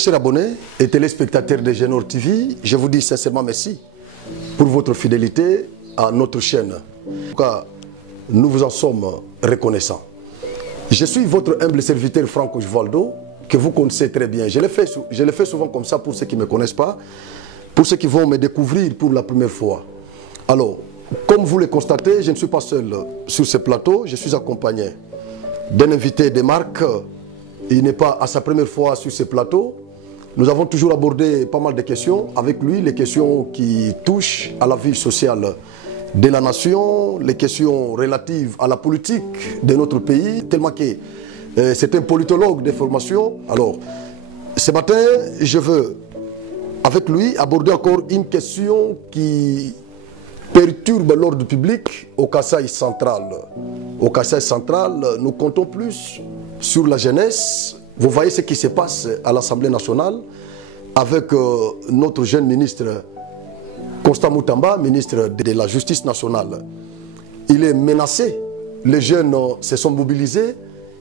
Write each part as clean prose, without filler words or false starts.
chers abonnés et téléspectateurs de Genor TV, je vous dis sincèrement merci pour votre fidélité à notre chaîne. En tout cas, nous vous en sommes reconnaissants. Je suis votre humble serviteur Franck Osvaldo, que vous connaissez très bien. Je le fais souvent comme ça pour ceux qui ne me connaissent pas, pour ceux qui vont me découvrir pour la première fois. Alors, comme vous le constatez, je ne suis pas seul sur ce plateau, je suis accompagné d'un invité de marque. Il n'est pas à sa première fois sur ce plateau. Nous avons toujours abordé pas mal de questions avec lui, les questions qui touchent à la vie sociale de la nation, les questions relatives à la politique de notre pays, tellement que c'est un politologue de formation. Alors, ce matin, je veux, avec lui, aborder encore une question qui perturbe l'ordre public au Kasaï central. Au Kasaï central, nous comptons plus sur la jeunesse. Vous voyez ce qui se passe à l'Assemblée nationale avec notre jeune ministre Constant Moutamba, ministre de la Justice nationale. Il est menacé. Les jeunes se sont mobilisés.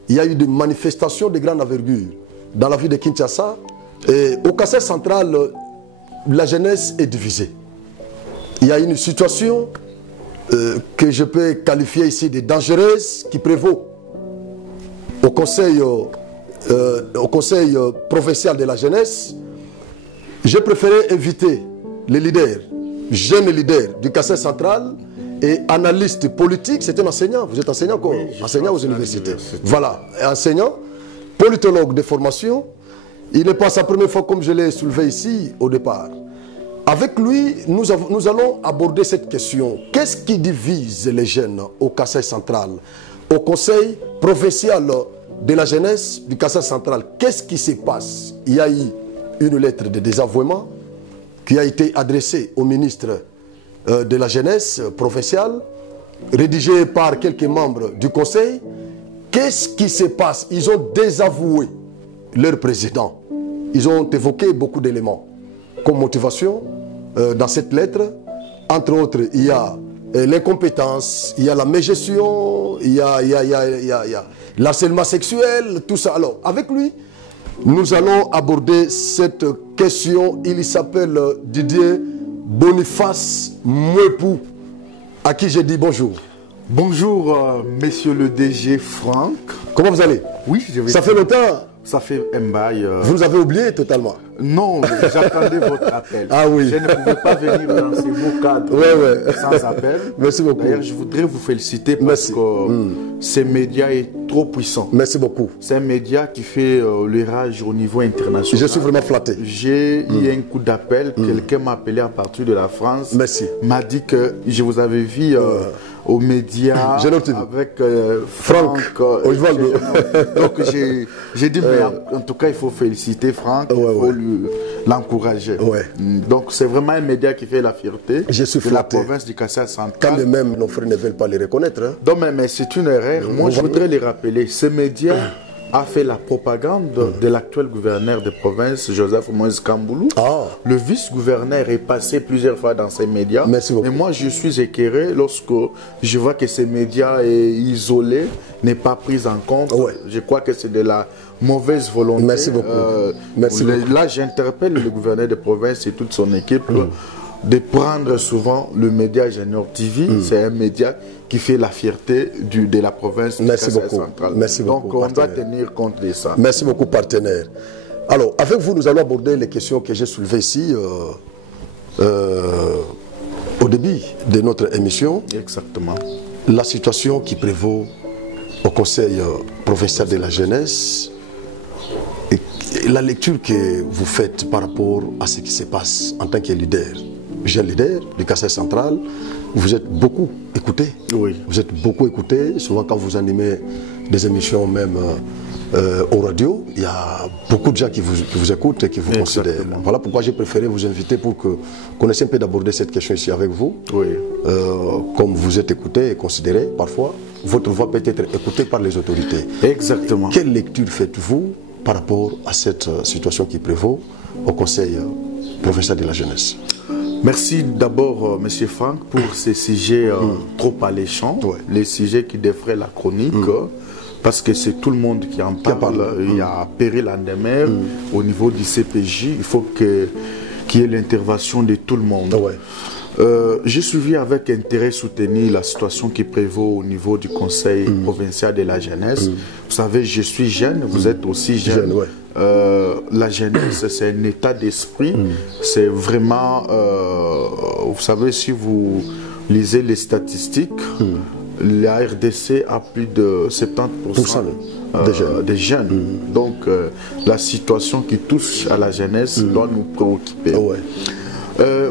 Il y a eu des manifestations de grande envergure dans la ville de Kinshasa. Et au Kasaï central, la jeunesse est divisée. Il y a une situation que je peux qualifier ici de dangereuse qui prévaut au conseil provincial de la jeunesse. J'ai préféré inviter les leaders, jeunes leaders du Kasaï central et analystes politiques. C'est un enseignant, vous êtes enseignant quoi? Oui, enseignant aux universités. Voilà, enseignant, politologue de formation. Il n'est pas sa première fois comme je l'ai soulevé ici au départ. Avec lui, nous allons aborder cette question. Qu'est-ce qui divise les jeunes au Kasaï central, au conseil provincial de la jeunesse du Kasaï central? Qu'est-ce qui se passe? Il y a eu une lettre de désavouement qui a été adressée au ministre de la jeunesse provinciale, rédigée par quelques membres du conseil. Qu'est-ce qui se passe? Ils ont désavoué leur président. Ils ont évoqué beaucoup d'éléments comme motivation dans cette lettre. Entre autres, il y a l'incompétence, il y a la mégestion, il y a l'harcèlement sexuel, tout ça. Alors, avec lui, nous allons aborder cette question. Il s'appelle Didier Boniface Mouepou, à qui j'ai dit bonjour. Bonjour, monsieur le DG Franck. Comment vous allez? Oui, je vais. Ça fait longtemps? Ça fait un bail. Vous nous avez oublié totalement? Non, j'attendais votre appel. Ah oui. Je ne pouvais pas venir dans ces beaux cadres sans appel. Merci beaucoup. D'ailleurs, je voudrais vous féliciter parce que ce média est trop puissant. Merci beaucoup. C'est un média qui fait le rage au niveau international. Je suis vraiment flatté. J'ai eu un coup d'appel. Quelqu'un m'a appelé à partir de la France. Merci. M'a dit que je vous avais vu aux médias avec Franck Osvaldo. Donc j'ai dit, mais en tout cas, il faut féliciter Franck, il faut l'encourager. Donc c'est vraiment un média qui fait la fierté de la province du Kasaï central. Quand même, nos frères ne veulent pas les reconnaître. Hein. Donc, mais c'est une erreur. Moi, je voudrais les rappeler. Ce média a fait la propagande de l'actuel gouverneur de province, Joseph Moïse Kamboulou. Le vice-gouverneur est passé plusieurs fois dans ces médias. Merci beaucoup. Et moi, je suis éclairé lorsque je vois que ces médias est isolé, n'est pas pris en compte. Je crois que c'est de la mauvaise volonté. Merci beaucoup. Merci beaucoup. Là, j'interpelle le gouverneur de province et toute son équipe de prendre souvent le média Genor TV. C'est un média qui fait la fierté de la province du Kasaï central. Merci beaucoup. Donc on doit tenir compte de ça. Merci beaucoup, partenaire. Alors, avec vous, nous allons aborder les questions que j'ai soulevées ici au début de notre émission. Exactement. La situation qui prévaut au Conseil provincial de la jeunesse et la lecture que vous faites par rapport à ce qui se passe en tant que leader, jeune leader du Kasaï central. Vous êtes beaucoup écouté. Oui. Vous êtes beaucoup écouté. Souvent, quand vous animez des émissions, même au radio, il y a beaucoup de gens qui vous écoutent et qui vous considèrent. Voilà pourquoi j'ai préféré vous inviter pour qu'on essaie un peu d'aborder cette question ici avec vous. Comme vous êtes écouté et considéré, parfois, votre voix peut être écoutée par les autorités. Exactement. Quelle lecture faites-vous par rapport à cette situation qui prévaut au Conseil provincial de la jeunesse? Merci d'abord, M. Franck, pour ces sujets trop alléchants, les sujets qui défraient la chronique. parce que c'est tout le monde qui en parle. Il y a Péril Landemer au niveau du CPJ. Il faut qu'il y ait l'intervention de tout le monde. J'ai suivi avec intérêt soutenu la situation qui prévaut au niveau du Conseil provincial de la jeunesse. Vous savez, je suis jeune, vous êtes aussi jeune. La jeunesse, c'est un état d'esprit. C'est vraiment, vous savez, si vous lisez les statistiques, la RDC a plus de 70% des jeunes. Donc, la situation qui touche à la jeunesse doit nous préoccuper.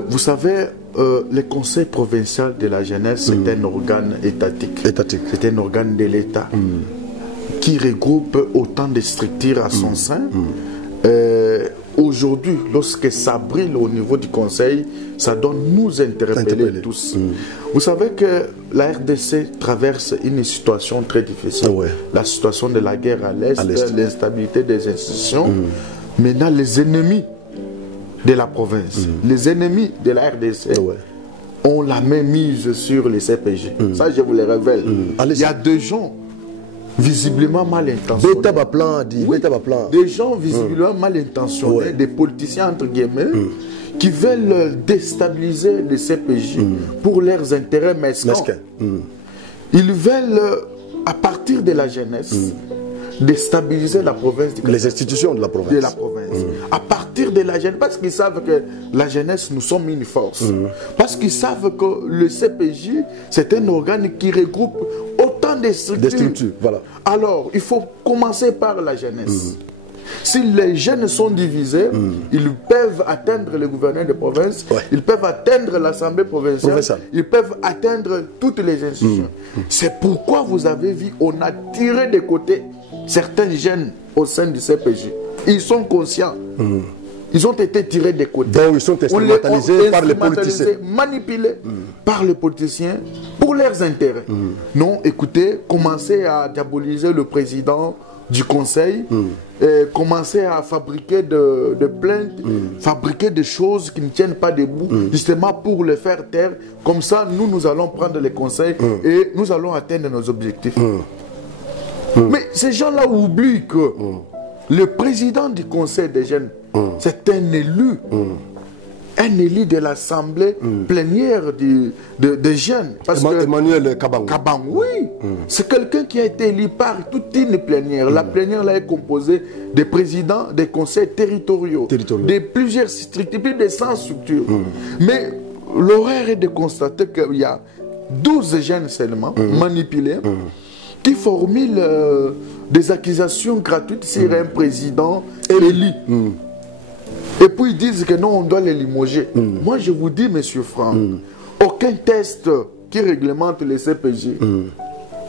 Vous savez, le Conseil provincial de la jeunesse, c'est un organe étatique. C'est un organe de l'État qui regroupe autant de structures à son sein. Aujourd'hui, lorsque ça brille au niveau du Conseil, ça doit nous interpeller tous. Vous savez que la RDC traverse une situation très difficile. La situation de la guerre à l'Est, l'instabilité des institutions. Maintenant, les ennemis de la province, les ennemis de la RDC ont la main mise sur les CPJ. Ça, je vous le révèle. Il y a des gens visiblement mal intentionnés. Des gens visiblement mal intentionnés, des politiciens entre guillemets, qui veulent déstabiliser les CPJ pour leurs intérêts mesquins. Ils veulent, à partir de la jeunesse, déstabiliser la province. Les institutions de la province. À partir de la jeunesse, parce qu'ils savent que la jeunesse, nous sommes une force. Parce qu'ils savent que le CPJ, c'est un organe qui regroupe autant de structures. Alors, il faut commencer par la jeunesse. Si les jeunes sont divisés, ils peuvent atteindre le gouverneur de province, ils peuvent atteindre l'Assemblée provinciale, ils peuvent atteindre toutes les institutions. C'est pourquoi vous avez vu, on a tiré de côté certains jeunes au sein du CPJ. Ils sont conscients. Ils ont été tirés de côté. Donc ils sont instrumentalisés par les politiciens. Manipulés par les politiciens pour leurs intérêts. Non, écoutez, commencez à diaboliser le président du conseil, commencer à fabriquer de plaintes, fabriquer des choses qui ne tiennent pas debout, justement pour le faire taire. Comme ça, nous allons prendre les conseils et nous allons atteindre nos objectifs. Mais ces gens-là oublient que le président du conseil des jeunes, c'est un élu. Un élu de l'assemblée plénière des jeunes. Parce que Emmanuel Kabang. Oui. C'est quelqu'un qui a été élu par toute une plénière. La plénière là est composée des présidents des conseils territoriaux. De plusieurs structures, plus de 100 structures. Mais l'horreur est de constater qu'il y a 12 jeunes seulement manipulés qui formulent des accusations gratuites sur un président élu. Et puis ils disent que non, on doit les limoger. Moi je vous dis, monsieur Franck, aucun test qui réglemente les CPJ,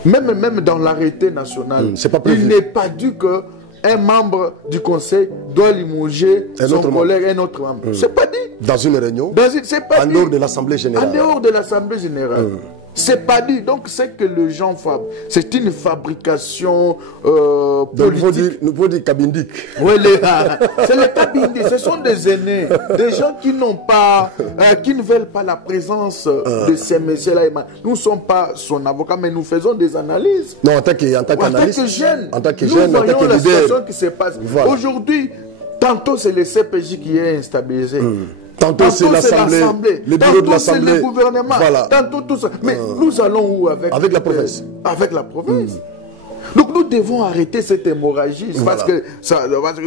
même dans l'arrêté national, il n'est pas dit qu'un membre du conseil doit limoger son collègue, un autre membre. C'est pas dit. Dans une réunion, en dehors de l'Assemblée générale. En dehors de l'Assemblée générale. C'est pas dit. Donc, c'est que les gens font. C'est une fabrication politique. Nous pouvons dire cabindique. Oui, c'est les cabindiques. Ce sont des aînés. Des gens qui n'ont pas, qui ne veulent pas la présence de ces messieurs-là. Nous ne sommes pas son avocat, mais nous faisons des analyses. Non, en tant qu'analyste. En tant que jeune, nous voyons la situation qui se passe. Aujourd'hui, tantôt c'est le CPJ qui est instabilisé. Tantôt c'est l'Assemblée, le bureau de l'Assemblée, le gouvernement, tantôt tout ça. Mais nous allons où avec la province. Avec la province. Donc nous devons arrêter cette hémorragie parce que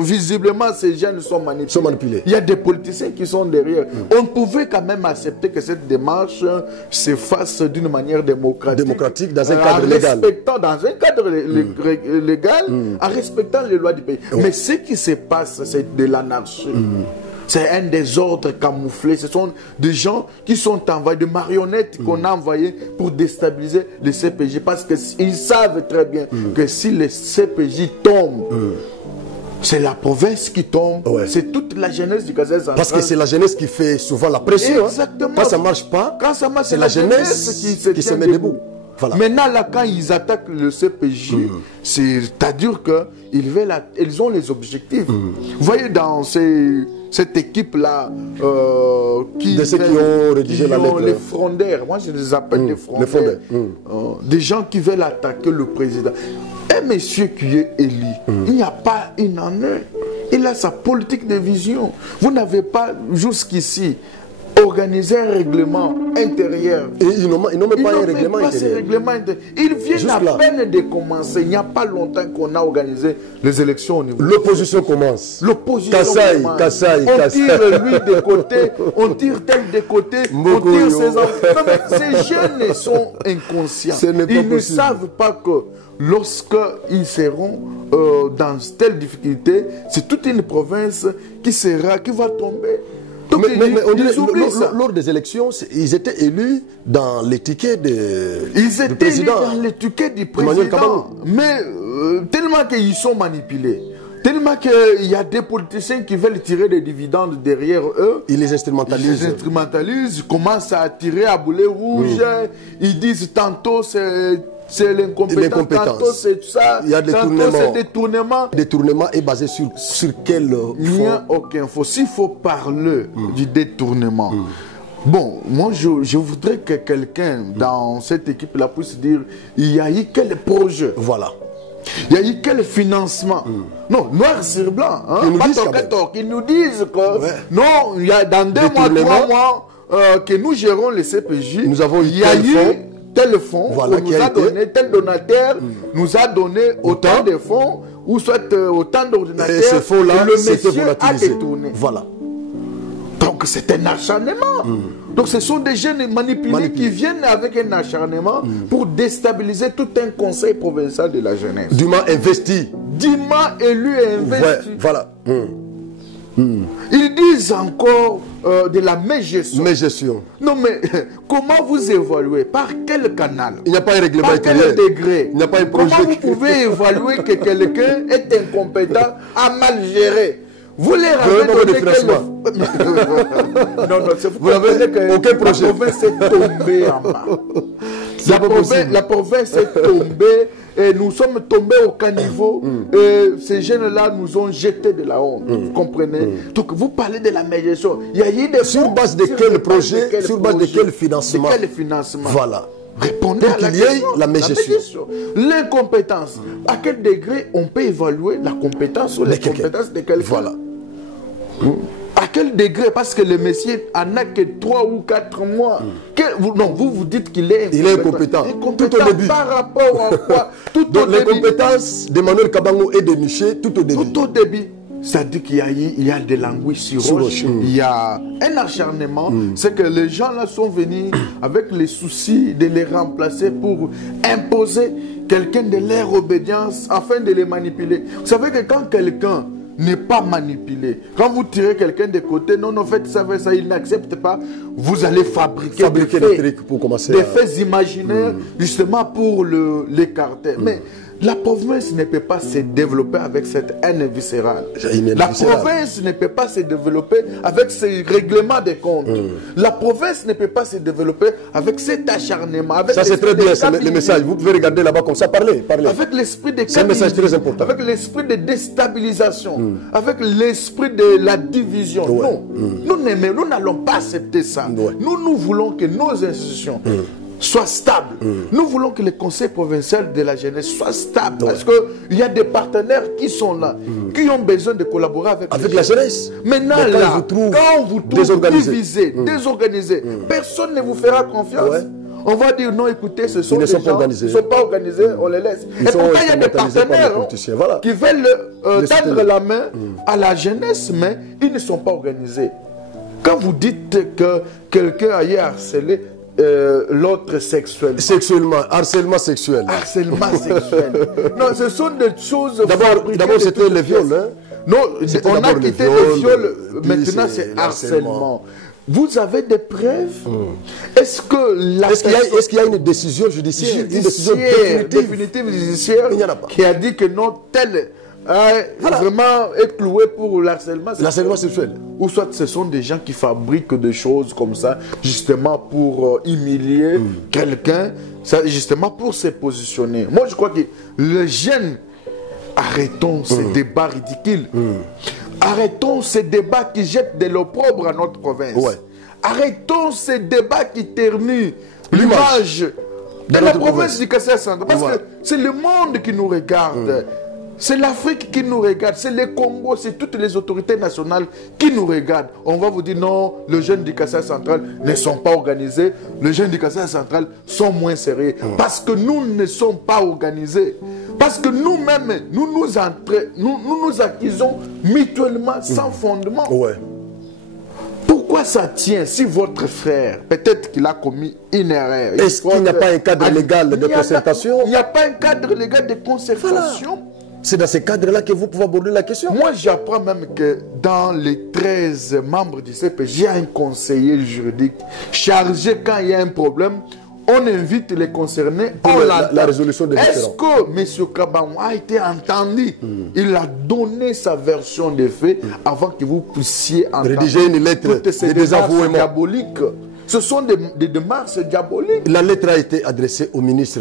visiblement ces jeunes sont manipulés. Il y a des politiciens qui sont derrière. On pouvait quand même accepter que cette démarche se fasse d'une manière démocratique dans un cadre légal. Dans un cadre légal, en respectant les lois du pays. Mais ce qui se passe, c'est de l'anarchie. C'est un désordre camouflé. Ce sont des gens qui sont envoyés, des marionnettes qu'on a envoyées pour déstabiliser les CPJ. Parce qu'ils savent très bien que si les CPJ tombent, c'est la province qui tombe, c'est toute la jeunesse du Kasai central. Parce que c'est la jeunesse qui fait souvent la pression. Exactement. Quand ça ne marche pas, c'est la jeunesse qui se met debout. Voilà. Maintenant, là, quand ils attaquent le CPJ, c'est-à-dire qu'ils ont les objectifs. Vous voyez, dans cette équipe-là, qui ont rédigé la lettre, les frondeurs, moi je les appelle les frondeurs, des gens qui veulent attaquer le président. Un monsieur qui est élu, il n'y a pas une année. Il a sa politique de vision. Vous n'avez pas jusqu'ici organisé un règlement intérieur. Et ils n'ont même pas un règlement intérieur. Ils viennent à peine de commencer. Il n'y a pas longtemps qu'on a organisé les élections au niveau. L'opposition commence. L'opposition commence. Kassaï. On tire lui de côté, on tire tel de côté, on tire ses enfants. Non, mais ces jeunes sont inconscients. Ils ne savent pas que lorsqu'ils seront dans telle difficulté, c'est toute une province qui va tomber. Donc, mais on dirait, lors des élections, ils étaient élus dans les tickets du président. Ils étaient élus dans les tickets du président. Mais tellement qu'ils sont manipulés. Tellement qu'il y a des politiciens qui veulent tirer des dividendes derrière eux. Ils les instrumentalisent. Ils commencent à tirer à boulet rouge. Ils disent tantôt c'est l'incompétence, tantôt c'est ça, il y a des détournements. Le détournement est basé sur quel Il n'y a aucun faux. S'il faut parler du détournement, bon, moi je voudrais que quelqu'un dans cette équipe-là puisse dire il y a eu quel projet. Voilà. Il y a eu quel financement. Non, noir sur blanc. Hein? Qu'ils nous disent que non, il y a dans 2 mois, 3 mois que nous gérons les CPJ. Nous avons eu tel fonds, voilà, nous a donné, tel donateur nous a donné autant de fonds, ou soit autant d'ordinateurs, et ce fonds-là, le monsieur a détourné. Voilà. Donc c'est un acharnement. Donc ce sont des jeunes manipulés qui viennent avec un acharnement pour déstabiliser tout un conseil provincial de la jeunesse. Dûment investi. Dûment élu et investi. Ouais, voilà. Ils disent encore de la mégestion. Mégestion. Non mais comment vous évaluez? Par quel canal? Il n'y a pas un règlement intérieur. Par quel degré? Il n'y a pas un projet. Comment vous pouvez évaluer que quelqu'un est incompétent, a mal géré? Vous les avez donné non, vous avez dit aucun projet. La province est tombée en bas. La province est tombée et nous sommes tombés au caniveau. Et ces jeunes-là nous ont jeté de la honte. Vous comprenez? Donc vous parlez de la médiation. Il y a eu des sur base de quel projet, sur base de quel financement? De quel financement? Voilà. Répondez à la question. La mégestion. L'incompétence. À quel degré on peut évaluer la compétence ou les compétences de quelqu'un? Voilà. À quel degré? Parce que le monsieur en a que 3 ou 4 mois. Vous dites qu'il est incompétent. Tout au début. Par rapport à quoi? Donc les compétences d'Emmanuel Kabango et de Miché, tout au début. Tout au début. C'est-à-dire qu'il y a de l'anguille sur roche. Il y a un acharnement. C'est que les gens là sont venus avec les soucis de les remplacer pour imposer quelqu'un de leur obédience afin de les manipuler. Vous savez que quand quelqu'un n'est pas manipulé, quand vous tirez quelqu'un de côté, non, en fait, ça, il n'accepte pas, vous allez fabriquer des faits, pour commencer des faits imaginaires justement pour l'écarter. Mais la province ne peut pas se développer avec cette haine viscérale. La province ne peut pas se développer avec ces règlements de comptes. La province ne peut pas se développer avec cet acharnement. Avec ça c'est très bien, le message. Vous pouvez regarder là-bas comme ça, parlez. Avec l'esprit de c'est un message très important. Avec l'esprit de déstabilisation. Avec l'esprit de la division. Non, nous n'allons pas accepter ça. Nous voulons que nos institutions soit stable. Nous voulons que le conseil provincial de la jeunesse soit stable. Parce qu'il y a des partenaires qui sont là, qui ont besoin de collaborer avec la jeunesse. Maintenant, là, quand on vous trouve divisé, désorganisé, personne ne vous fera confiance. On va dire non, écoutez, ce sont des gens qui ne sont pas organisés, on les laisse. Et pourtant, il y a des partenaires qui veulent tendre la main à la jeunesse, mais ils ne sont pas organisés. Quand vous dites que quelqu'un a harcelé l'autre sexuellement, harcèlement sexuel. Harcèlement sexuel. Non, ce sont des choses. D'abord, c'était le viol. Hein? Non, on a quitté le viol. Maintenant, c'est harcèlement. Vous avez des preuves? Est-ce qu'il y a une décision judiciaire, une décision définitive judiciaire qui a dit que non, tel vraiment est cloué pour l'harcèlement sexuel? Ou soit ce sont des gens qui fabriquent des choses comme ça, justement pour humilier quelqu'un, justement pour se positionner. Moi, je crois que les jeunes, arrêtons ces débats ridicules. Arrêtons ces débats qui jettent de l'opprobre à notre province. Arrêtons ces débats qui ternissent l'image de la province du Kassai central. Parce que c'est le monde qui nous regarde. C'est l'Afrique qui nous regarde, c'est le Congo, c'est toutes les autorités nationales qui nous regardent. On va vous dire non, les jeunes du Kassai central ne sont pas organisés, les jeunes du Kassai central sont moins sérieux. Parce que nous ne sommes pas organisés. Parce que nous-mêmes, nous nous accusons mutuellement sans fondement. Pourquoi ça tient si votre frère, peut-être qu'il a commis une erreur? Est-ce qu'il n'y a pas un cadre légal de concertation? Il n'y a pas un cadre légal de concertation. Voilà. C'est dans ces cadres-là que vous pouvez aborder la question. Moi, j'apprends même que dans les 13 membres du CPJ, il y a un conseiller juridique chargé quand il y a un problème. On invite les concernés. La résolution des différends. Est-ce que M. Kabango a été entendu? Il a donné sa version des faits avant que vous puissiez rédiger une lettre de désavouement diabolique. Ce sont des démarches diaboliques. La lettre a été adressée au ministre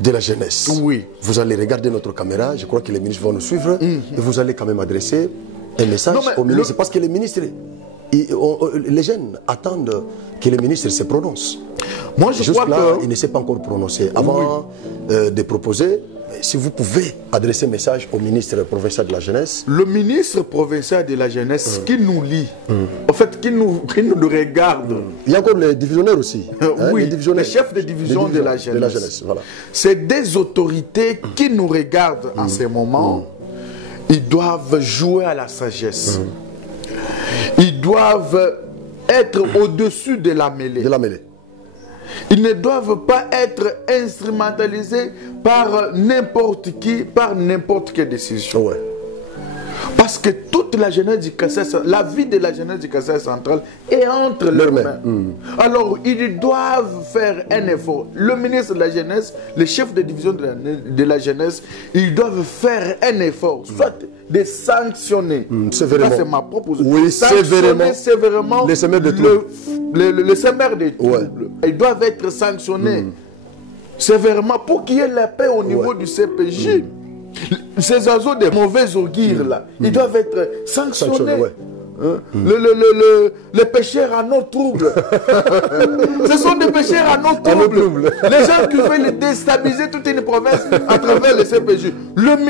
de la Jeunesse. Oui. Vous allez regarder notre caméra, je crois que les ministres vont nous suivre, et vous allez quand même adresser un message au ministre, parce que les ministres, les jeunes attendent que les ministres se prononcent. Moi, je crois que... il ne s'est pas encore prononcé. Avant de proposer, si vous pouvez adresser un message au ministre provincial de la Jeunesse. Le ministre provincial de la Jeunesse qui nous lit, en fait, qui nous regarde. Il y a encore les divisionnaires aussi. Oui, les chefs de division de la Jeunesse. Voilà. C'est des autorités qui nous regardent en ces moments. Ils doivent jouer à la sagesse. Ils doivent être au-dessus de la mêlée. Ils ne doivent pas être instrumentalisés par n'importe qui, par n'importe quelle décision. Parce que toute la jeunesse du Kassai, la vie de la jeunesse du Kassai central est entre leurs mains. Alors, ils doivent faire un effort. Le ministre de la Jeunesse, le chef de division de la jeunesse, ils doivent faire un effort, soit de sanctionner. C'est ma proposition. Oui, sévèrement les semeurs de troubles. Les semeurs de troubles. Ils doivent être sanctionnés sévèrement pour qu'il y ait la paix au niveau du CPJ. Ces oiseaux de mauvais augure là, ils doivent être sanctionnés. Les pêcheurs à nos troubles. Ce sont des pêcheurs à nos troubles. Les gens qui veulent déstabiliser toute une province à travers le CPJ.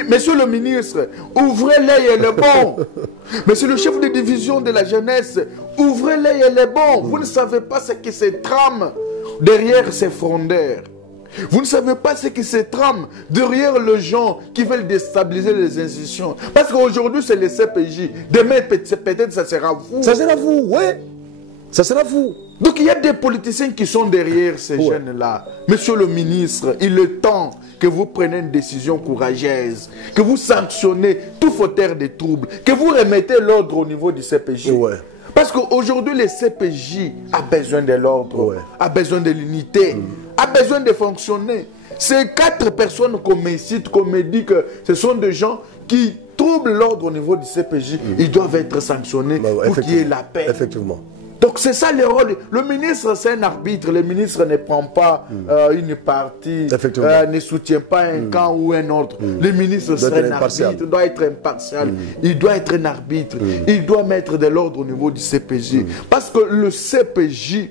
Monsieur le ministre, ouvrez l'œil et le bon. Monsieur le chef de division de la jeunesse, ouvrez l'œil et le bon. Vous ne savez pas ce qui se trame derrière ces frondeurs. Vous ne savez pas ce qui se trame derrière les gens qui veulent déstabiliser les institutions. Parce qu'aujourd'hui, c'est le CPJ. Demain, peut-être, ça sera vous. Ça sera vous, oui. Ça sera vous. Donc, il y a des politiciens qui sont derrière ces jeunes-là. Monsieur le ministre, il est temps que vous preniez une décision courageuse, que vous sanctionnez tout fauteur de troubles, que vous remettez l'ordre au niveau du CPJ. Parce qu'aujourd'hui, le CPJ a besoin de l'ordre, a besoin de l'unité, a besoin de fonctionner. Ces 4 personnes qu'on me cite, qu'on me dit que ce sont des gens qui troublent l'ordre au niveau du CPJ, ils doivent être sanctionnés pour qu'il y ait la paix. Effectivement. Donc c'est ça le rôle. Le ministre, c'est un arbitre. Le ministre ne prend pas une partie, ne soutient pas un camp ou un autre. Le ministre, c'est un arbitre, doit être impartial. Il doit être un arbitre. Il doit mettre de l'ordre au niveau du CPJ. Parce que le CPJ,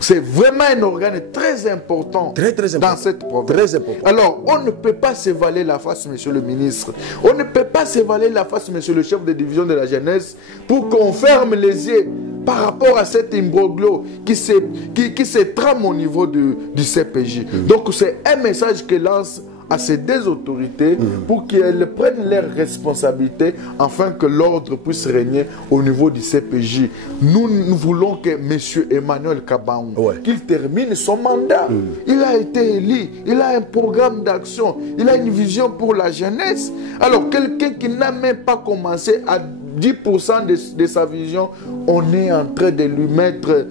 c'est vraiment un organe très important, dans cette province. Alors, on ne peut pas se valer la face, monsieur le ministre. On ne peut pas se valer la face, monsieur le chef de division de la jeunesse, pour qu'on ferme les yeux par rapport à cet imbroglio qui se trame au niveau du CPJ. Donc, c'est un message que lance à ces 2 autorités pour qu'elles prennent leurs responsabilités afin que l'ordre puisse régner au niveau du CPJ. Nous voulons que M. Emmanuel Kabango, qu'il termine son mandat. Il a été élu, il a un programme d'action, il a une vision pour la jeunesse. Alors, quelqu'un qui n'a même pas commencé à 10% de sa vision, on est en train de lui mettre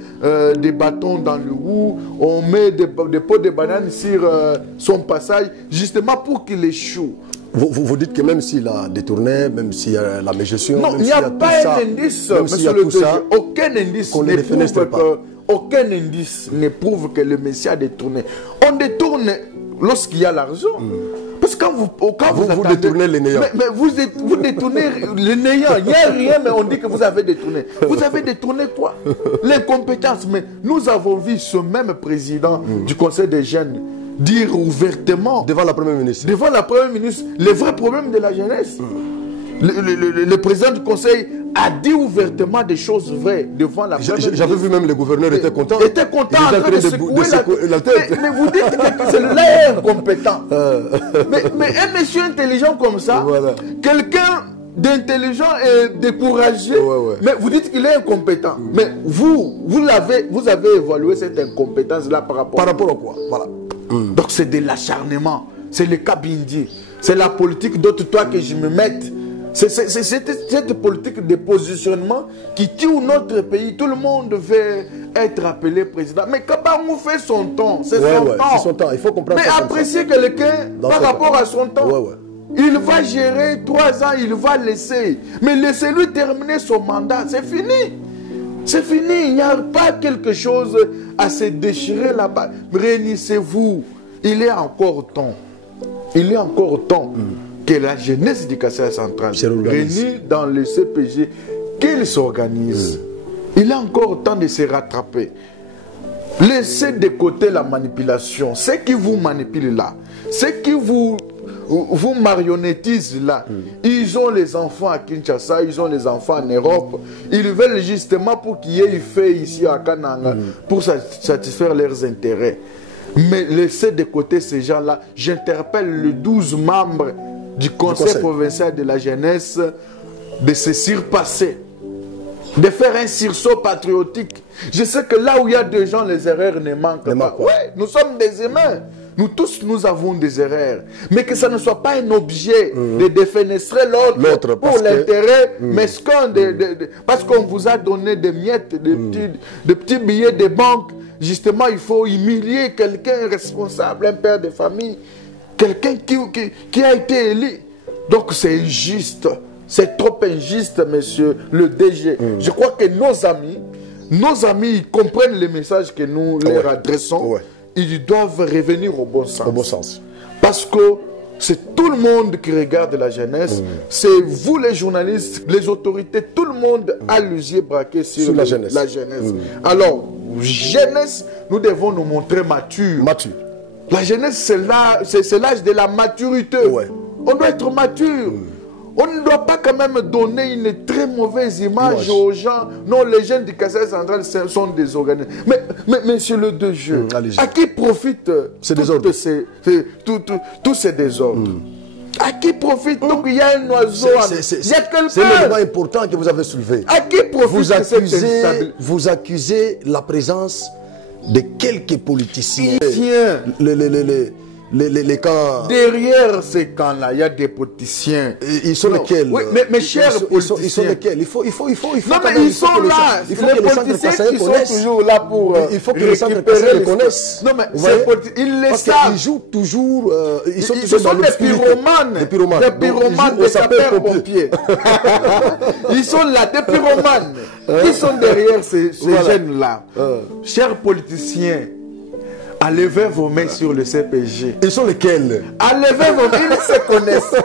des bâtons dans le roue, on met des pots de bananes sur son passage, justement pour qu'il échoue. Vous dites que même s'il a détourné, même s'il y a la mégestion... Non, il n'y a pas un indice, monsieur le DG. Aucun indice ne prouve que le Messie a détourné. On détourne lorsqu'il y a l'argent. Parce que quand vous détournez les néants. Mais vous détournez les néants. Il n'y a rien, mais on dit que vous avez détourné. Vous avez détourné quoi? L'incompétence. Mais nous avons vu ce même président du Conseil des jeunes dire ouvertement devant la Première ministre, les vrais problèmes de la jeunesse. Le président du Conseil a dit ouvertement des choses vraies devant la Première ministre. J'avais vu même le gouverneur était content. Il était content en train de secouer la tête. Mais vous dites que celui-là est incompétent. Mais un monsieur intelligent comme ça, voilà. Quelqu'un d'intelligent et découragé, mais vous dites qu'il est incompétent. Mais vous avez évalué cette incompétence-là par rapport à quoi? Voilà. Donc c'est de l'acharnement, c'est le Kabindi, c'est la politique d'autre toi que je me mette. C'est cette politique de positionnement qui tue notre pays. Tout le monde veut être appelé président. Mais Kabangou fait son temps. C'est son temps. Il faut comprendre. Mais apprécier quelqu'un par rapport à son temps. Il va gérer 3 ans, il va laisser. Mais laissez-lui terminer son mandat. C'est fini. C'est fini. Il n'y a pas quelque chose à se déchirer là-bas. Réunissez-vous. Il est encore temps. Il est encore temps. Que la jeunesse du Kassai central réunie dans le CPG, qu'elle s'organise. Il est encore temps de se rattraper. Laissez de côté la manipulation. Ceux qui vous manipulent là, ceux qui vous marionnettisent là, ils ont les enfants à Kinshasa, ils ont les enfants en Europe. Ils veulent justement pour qu'il y ait fait ici à Kananga, pour satisfaire leurs intérêts. Mais laissez de côté ces gens-là. J'interpelle les 12 membres du Conseil provincial de la jeunesse de se surpasser, de faire un sursaut patriotique. Je sais que là où il y a des gens, les erreurs ne manquent pas. Oui, nous sommes des humains. Nous tous, nous avons des erreurs. Mais que ça ne soit pas un objet de défenestrer l'autre pour l'intérêt mesquin. Parce qu'on vous a donné des miettes, des petits billets de banque. Justement, il faut humilier quelqu'un responsable, un père de famille. Quelqu'un qui a été élu. Donc c'est injuste. C'est trop injuste, monsieur le DG. Je crois que nos amis ils comprennent les messages que nous leur adressons. Ils doivent revenir au bon sens. Au bon sens. Parce que c'est tout le monde qui regarde la jeunesse. C'est vous les journalistes, les autorités, tout le monde a les yeux braqués sur la jeunesse. Alors, jeunesse, nous devons nous montrer matures. La jeunesse, c'est l'âge de la maturité. On doit être mature. On ne doit pas quand même donner une très mauvaise image aux gens. Non, les jeunes du Kassai central sont désorganisés. Mais monsieur le DG, à qui profitent tous ces désordres? À qui profite? Donc il y a un oiseau. Il y a quelqu'un. C'est un élément important que vous avez soulevé. À qui profite? Vous accusez la présence de quelques politiciens. Les camps... Derrière ces camps-là, il y a des politiciens. Ils sont lesquels? Oui, mais chers politiciens. Ils sont lesquels? Il faut non, mais ils sont là. Il faut que les politiciens qui sont toujours là pour il faut que les centres les connaissent. Non, mais ils les savent. Ils jouent toujours... Ils sont des pyromanes. Des pyromanes, des sapeurs-pompiers. Ils sont là, des pyromanes. Qui sont derrière ces jeunes-là? Chers politiciens, enlevez vos mains sur le CPG. Ils sont lesquels? Enlevez vos mains, ils se connaissent.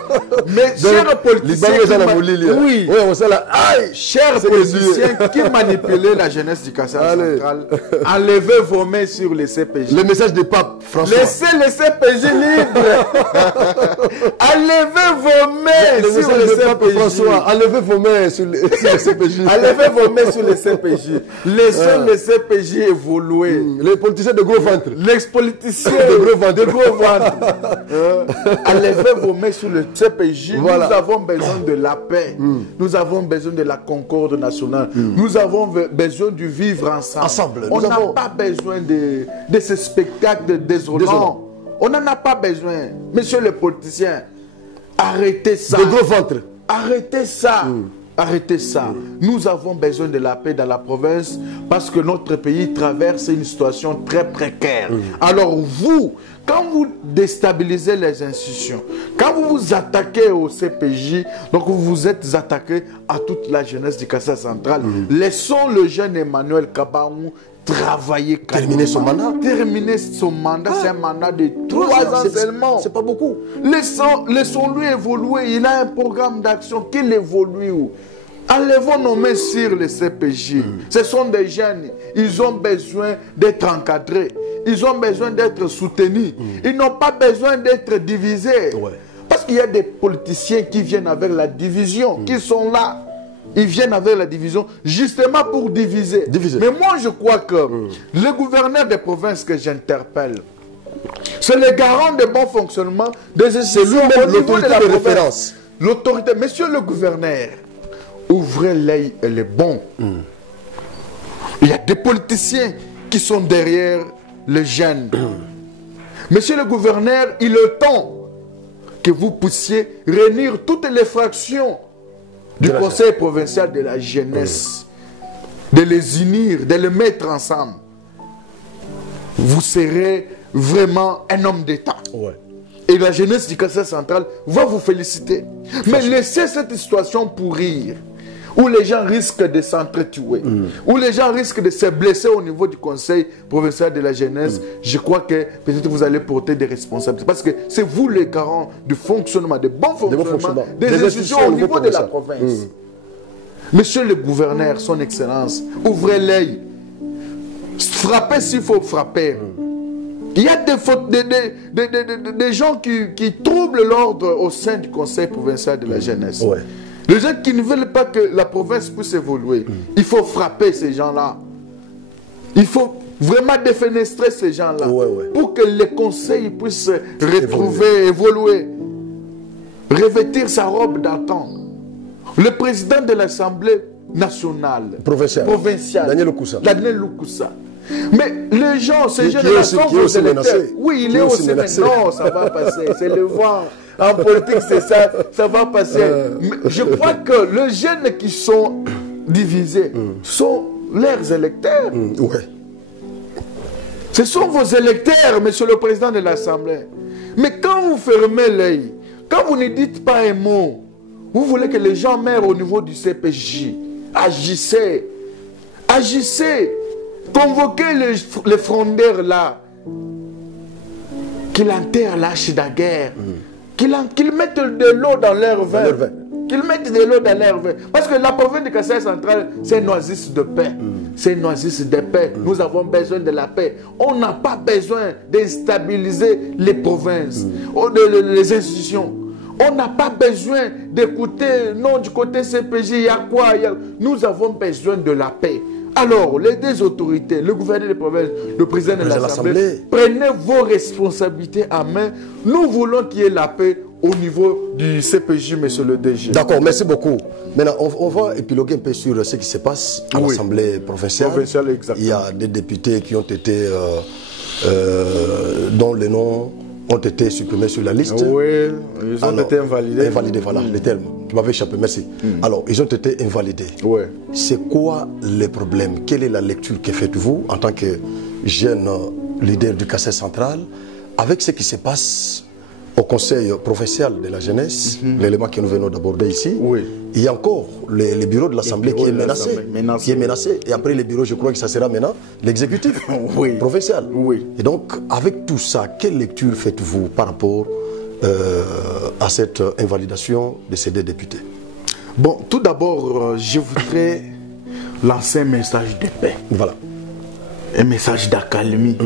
Mais chers politiciens chers politiciens qui manipulaient la jeunesse du Kassai central, enlevez vos mains sur le CPG. Le message du pape François. Laissez le CPG libre. Enlevez vos mains sur le CPG. François, enlevez vos mains sur le CPJ. Enlevez vos mains sur le CPJ. Laissez le CPJ évoluer. Les politiciens de gros ventre. L'ex-politicien de gros ventre. Enlevez vos mains sur le CPJ. Nous avons besoin de la paix. Nous avons besoin de la concorde nationale. Nous avons besoin du vivre ensemble. On n'a pas besoin de ce spectacle désolant. On n'en a pas besoin. Monsieur le politicien, arrêtez ça. De gros ventre. Arrêtez ça. Arrêtez ça. Nous avons besoin de la paix dans la province parce que notre pays traverse une situation très précaire. Alors vous, quand vous déstabilisez les institutions, quand vous vous attaquez au CPJ, donc vous vous êtes attaqué à toute la jeunesse du Kassai central. Laissons le jeune Emmanuel Kabangou travailler. Terminer son mandat. Terminer son mandat, c'est un mandat de 3 ans seulement. C'est pas beaucoup. Laissons-lui évoluer. Il a un programme d'action qu'il évolue. Enlevons nos mains sur le CPJ. Ce sont des jeunes. Ils ont besoin d'être encadrés. ils ont besoin d'être soutenus. Ils n'ont pas besoin d'être divisés. Ouais. Parce qu'il y a des politiciens qui viennent avec la division, qui sont là. Ils viennent avec la division justement pour diviser. Mais moi, je crois que le gouverneur des provinces que j'interpelle, c'est le garant de bon fonctionnement des institutions au niveau de la province. L'autorité. Monsieur le gouverneur, ouvrez l'œil, elle est bon. Il y a des politiciens qui sont derrière les jeunes. Monsieur le gouverneur, il est temps que vous puissiez réunir toutes les fractions du conseil provincial de la jeunesse, de les unir, de les mettre ensemble. Vous serez vraiment un homme d'État. Ouais. Et la jeunesse du Kassai central va vous féliciter. Mais laissez cette situation pourrir, où les gens risquent de s'entretuer, où les gens risquent de se blesser au niveau du conseil provincial de la jeunesse. Je crois que peut-être vous allez porter des responsabilités. Parce que c'est vous les garants du fonctionnement, de bon fonctionnement des institutions au niveau de la province. Monsieur le gouverneur, son excellence, ouvrez l'œil. Frappez s'il faut frapper. Il y a des gens qui troublent l'ordre au sein du conseil provincial de la jeunesse. Ouais. Les gens qui ne veulent pas que la province puisse évoluer. Il faut frapper ces gens-là. Il faut vraiment défenestrer ces gens-là. Pour que les conseils puissent retrouver, évoluer. Revêtir sa robe d'antan. Le président de l'Assemblée nationale provinciale, Daniel Loukoussa. Mais les gens, ces jeunes-là sont vos électeurs. Oui, il est aussi menacé. Non, ça va passer. C'est le vent. En politique, c'est ça. Ça va passer. Mais je crois que les jeunes qui sont divisés sont leurs électeurs. Ce sont vos électeurs, monsieur le président de l'Assemblée. Mais quand vous fermez l'œil, quand vous ne dites pas un mot, vous voulez que les gens meurent au niveau du CPJ. Agissez. Agissez. Convoquez les frondeurs là, qu'ils enterrent l'âge de la guerre, qu'ils mettent de l'eau dans leur vin, qu'ils mettent de l'eau dans leur vin. Parce que la province de Kassai central, c'est une oasis de paix, c'est une oasis de paix. Nous avons besoin de la paix. On n'a pas besoin d'instabiliser les provinces, les institutions. On n'a pas besoin d'écouter, non, du côté CPJ, il y a quoi? Nous avons besoin de la paix. Alors, les deux autorités, le gouverneur des provinces, le président de l'Assemblée, prenez vos responsabilités en main. Nous voulons qu'il y ait la paix au niveau du CPJ, monsieur le DG. D'accord, merci beaucoup. Maintenant, on va épiloguer un peu sur ce qui se passe à l'Assemblée provinciale. Il y a des députés qui ont été, dont les noms ont été supprimés sur la liste. Oui, ils ont été invalidés. Invalidés, voilà, le terme. Tu m'avais échappé, merci. Alors, ils ont été invalidés. Ouais. C'est quoi le problème? Quelle est la lecture que faites-vous en tant que jeune leader du Kassai central avec ce qui se passe au conseil provincial de la jeunesse, l'élément que nous venons d'aborder ici? Oui. Il y a encore le bureau de l'Assemblée qui est menacé. Et après le bureau, je crois que ça sera maintenant l'exécutif provincial. Oui. Et donc, avec tout ça, quelle lecture faites-vous par rapport à cette invalidation de ces deux députés? Bon, tout d'abord, je voudrais lancer un message de paix. Voilà. Un message d'accalmie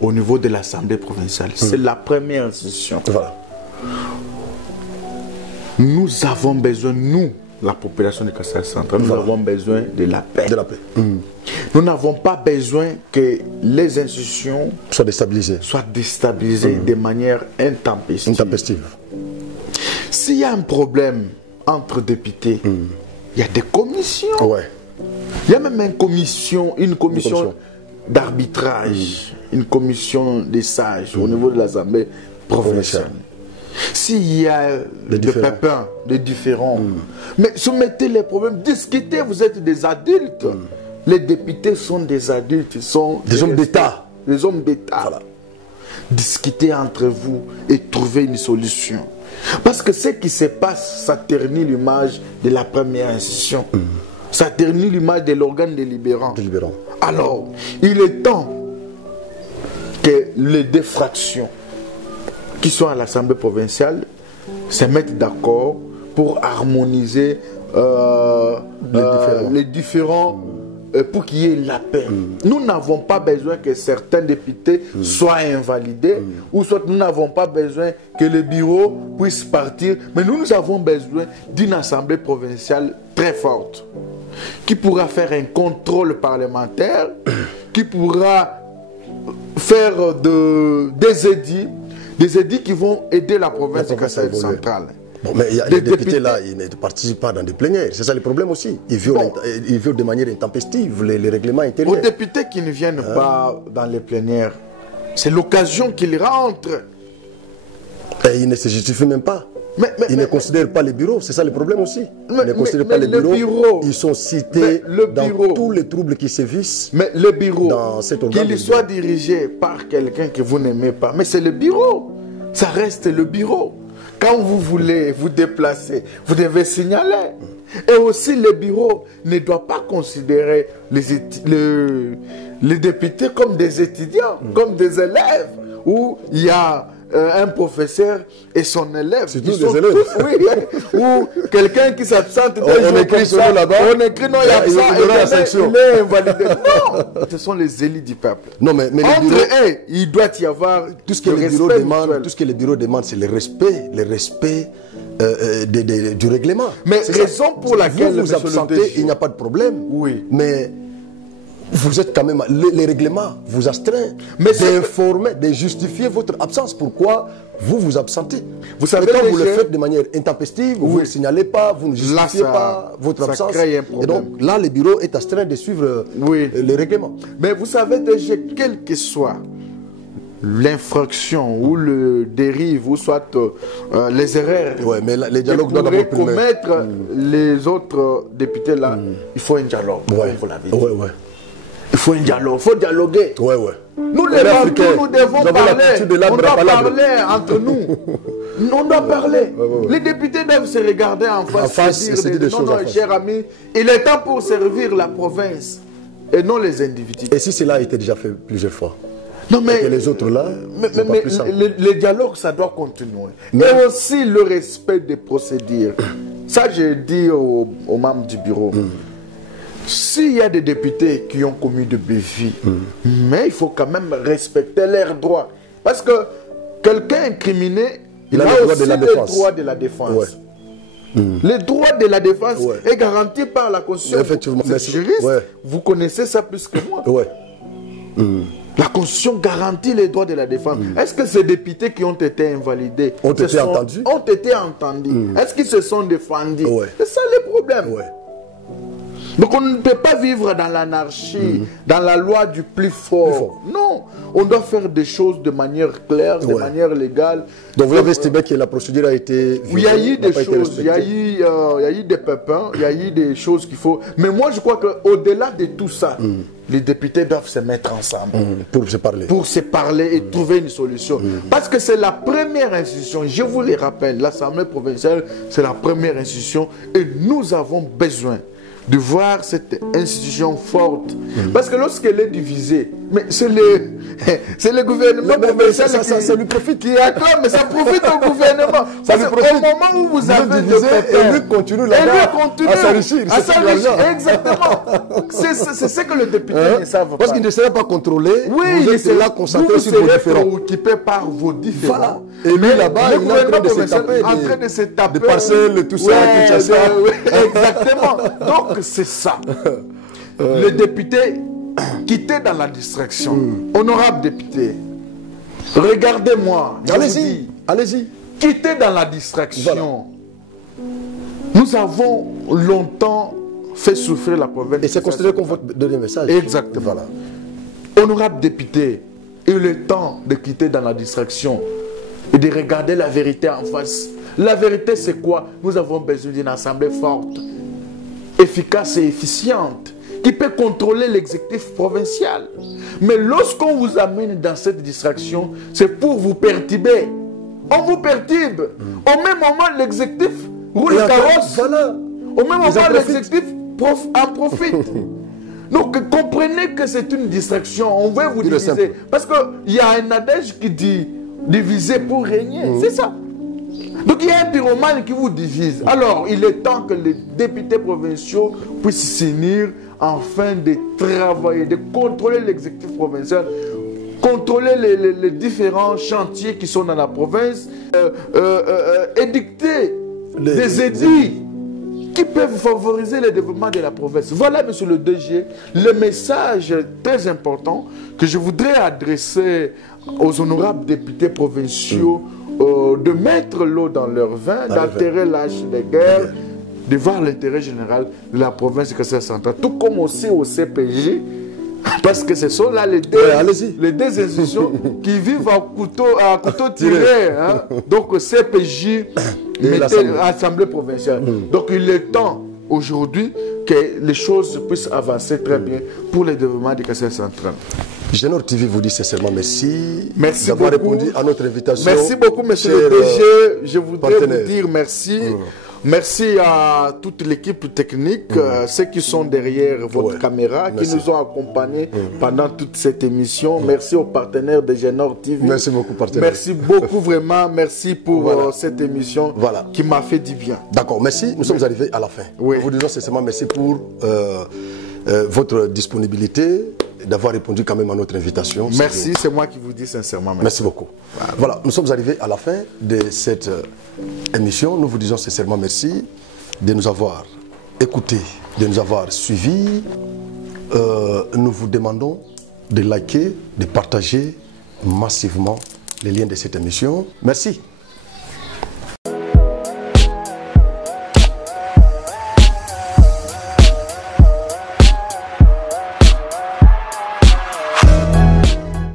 au niveau de l'Assemblée provinciale. C'est la première institution. Voilà. Nous avons besoin, nous, la population de Kassai central, nous avons besoin de la paix. De la paix. Nous n'avons pas besoin que les institutions soient déstabilisées de manière intempestive. S'il y a un problème entre députés, il y a des commissions. Ouais. Il y a même une commission d'arbitrage, une commission des sages au niveau de l'Assemblée provinciale. S'il y a des pépins, des différends, mais soumettez les problèmes, discutez, vous êtes des adultes. Les députés sont des adultes, ils sont des hommes d'État. Des hommes d'État. Voilà. Discutez entre vous et trouvez une solution. Parce que ce qui se passe, ça ternit l'image de la première institution. Ça ternit l'image de l'organe délibérant. Alors, il est temps que les deux fractions qui sont à l'Assemblée provinciale se mettent d'accord pour harmoniser les différents pour qu'il y ait la paix. Nous n'avons pas besoin que certains députés soient invalidés, ou soit nous n'avons pas besoin que le bureau puisse partir, mais nous avons besoin d'une assemblée provinciale très forte, qui pourra faire un contrôle parlementaire, qui pourra faire des édits qui vont aider la province de Kasaï centrale. Bon, mais les députés là, ils ne participent pas dans des plénières. C'est ça le problème aussi. Ils violent de manière intempestive les règlements intérieurs. Aux députés qui ne viennent pas dans les plénières, c'est l'occasion qu'ils rentrent. Et ils ne se justifient même pas. Ils ne considèrent pas les bureaux, c'est ça le problème aussi. Ils ne considèrent pas les bureaux. Ils sont cités dans tous les troubles qui sévissent. Mais le bureau, qu'il soit dirigé par quelqu'un que vous n'aimez pas, mais c'est le bureau. Ça reste le bureau. Quand vous voulez vous déplacer, vous devez signaler. Et aussi, le bureau ne doit pas considérer les députés comme des étudiants, comme des élèves, où il y a un professeur et son élève. C'est tous des élèves. Oui, ou quelqu'un qui s'absente. On écrit son nom là-bas. On écrit non, il y a ça, il est invalidé. Non, ce sont les élus du peuple. Non, mais entre eux, il doit y avoir tout ce que les bureaux demandent. Tout ce que les bureaux demandent, c'est le respect du règlement. Mais raison pour laquelle vous absentez, il n'y a pas de problème. Oui. Mais vous êtes quand même, les règlements vous astreignent d'informer, de justifier votre absence. Pourquoi vous vous absentez? Vous savez, quand vous le faites de manière intempestive, vous ne signalez pas, vous ne justifiez pas votre absence. Et donc là, le bureau est astreint de suivre les règlements. Mais vous savez déjà, quel que soit l'infraction ou le dérive ou soit les erreurs mais les dialogues doivent pourraient commettre les autres députés là, il faut un dialogue. Vous l'avez dit. Il faut un dialogue, il faut dialoguer. Nous les Bantou, nous devons parler. On doit parler entre nous. On doit parler. Les députés doivent se regarder en face et se dire non, cher ami, il est temps pour servir la province et non les individus. Et si cela a été déjà fait plusieurs fois? Non, mais et les autres là, le dialogue, ça doit continuer. Et aussi le respect des procédures. Ça, j'ai dit aux membres du bureau. S'il y a des députés qui ont commis de bévues, mais il faut quand même respecter leurs droits. Parce que quelqu'un incriminé, il a aussi le droit de la défense. Le droit de la défense est garanti par la Constitution. Effectivement. Vous êtes juriste, vous connaissez ça plus que moi. La Constitution garantit les droits de la défense. Est-ce que ces députés qui ont été invalidés ont été entendus? Est-ce qu'ils se sont défendus? C'est ça le problème. Donc on ne peut pas vivre dans l'anarchie, dans la loi du plus fort. Non, on doit faire des choses de manière claire, de manière légale. Donc vous avez estimé que la procédure a été... Il y a eu des choses, il y a eu des pépins, il y a eu des choses qu'il faut... Mais moi je crois qu'au-delà de tout ça, les députés doivent se mettre ensemble. Pour se parler. Pour se parler et trouver une solution. Parce que c'est la première institution, je vous le rappelle, l'Assemblée provinciale, c'est la première institution et nous avons besoin de voir cette institution forte. Parce que lorsqu'elle est divisée, mais c'est le gouvernement provincial ça lui profite. Qui acclame, mais ça profite au gouvernement. Ça lui profite. Au moment où vous avez divisé, et lui continue à s'enrichir. Exactement. C'est ce que le député ne savent pas. Parce qu'il ne sera pas contrôlé. Vous êtes là concentré sur vos différends. Vous serez préoccupé par vos différends. Voilà. Et lui là-bas, il est en train de se taper. De parcelles, tout ça, exactement. Donc c'est ça. Le député quitté dans la distraction. Honorable député, regardez-moi. Allez-y. Quitté dans la distraction. Nous avons longtemps fait souffrir la province. Et c'est considéré comme votre dernier message. Exactement. Voilà. Honorable député, il est temps de quitter dans la distraction et de regarder la vérité en face. La vérité, c'est quoi? Nous avons besoin d'une assemblée forte, efficace et efficiente, qui peut contrôler l'exécutif provincial. Mais lorsqu'on vous amène dans cette distraction, c'est pour vous perturber. On vous perturbe. Au même moment, l'exécutif roule carrosse. Au même moment, l'exécutif en profite. Donc, comprenez que c'est une distraction. On veut vous diviser. Parce qu'il y a un adage qui dit diviser pour régner. C'est ça. Donc, il y a un pyromane qui vous divise. Alors, il est temps que les députés provinciaux puissent s'unir afin de travailler, de contrôler l'exécutif provincial, contrôler les différents chantiers qui sont dans la province, édicter des édits qui peuvent favoriser le développement de la province. Voilà, monsieur le DG, le message très important que je voudrais adresser aux honorables députés provinciaux, de mettre l'eau dans leur vin, d'altérer l'âge de guerre, de voir l'intérêt général de la province de Kasai centrale, tout comme aussi au CPJ, parce que ce sont là les deux institutions qui vivent à couteau tiré. Hein. Donc CPJ et l'Assemblée provinciale. Donc il est temps aujourd'hui que les choses puissent avancer très bien pour le développement du Kasai central. Génor TV vous dit sincèrement merci, d'avoir répondu à notre invitation. Merci beaucoup, monsieur le DG. Je voudrais vous dire merci. Merci à toute l'équipe technique, ceux qui sont derrière votre caméra, qui nous ont accompagnés pendant toute cette émission. Merci aux partenaires de Génor TV. Merci beaucoup, partenaires. Merci beaucoup, vraiment. Merci pour cette émission qui m'a fait du bien. D'accord, merci. Nous sommes arrivés à la fin. Nous vous disons sincèrement merci pour votre disponibilité, d'avoir répondu quand même à notre invitation. Merci, c'est moi qui vous dis sincèrement merci. Merci beaucoup. Voilà, nous sommes arrivés à la fin de cette émission. Nous vous disons sincèrement merci de nous avoir écoutés, de nous avoir suivis. Nous vous demandons de liker, de partager massivement les liens de cette émission. Merci.